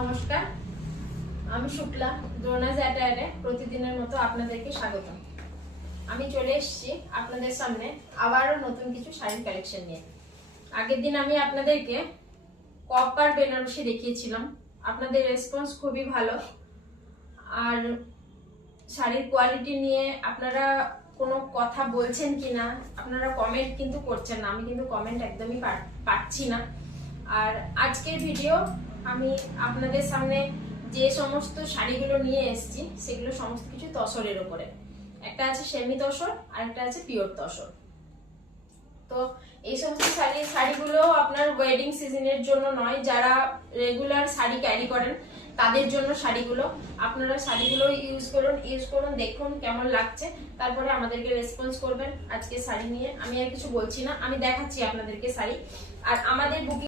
নমস্কার, আমি শুক্লা ডোনাজ অ্যাটায়ারে প্রতিদিনের মতো আপনাদেরকে স্বাগত আমি চলে এসেছি আপনাদের সামনে আবারও নতুন কিছু শাড়ির কালেকশন নিয়ে। আগের দিন আমি আপনাদেরকে কপার বেনারসি দেখিয়েছিলাম। আপনাদের রেসপন্স খুবই ভালো। আর শাড়ির কোয়ালিটি নিয়ে আপনারা কোনো কথা বলছেন কিনা, আপনারা কমেন্ট কিন্তু করছেন না। আমি কিন্তু কমেন্ট একদমই পাচ্ছি না। আর আজকের ভিডিও আমি আপনাদের সামনে যে সমস্ত শাড়িগুলো নিয়ে এসেছি, সেগুলো সমস্ত কিছু তসরের ওপরে একটা আছে সেমি তসর আর একটা আছে পিওর তসর। তো এই সমস্ত শাড়ি শাড়িগুলো আপনার ওয়েডিং সিজনের জন্য নয়, যারা রেগুলার শাড়ি ক্যারি করেন, তাদের জন্য শাড়িগুলো। আপনারা শাড়িগুলো ইউজ করুন ইউজ করুন, দেখুন কেমন লাগছে। তারপরে আমাদেরকে রেসপন্স করবেন আজকে শাড়ি নিয়ে। আমি আর কিছু বলছি না, আমি দেখাচ্ছি আপনাদেরকে শাড়ি। আর আমাদের বুকিং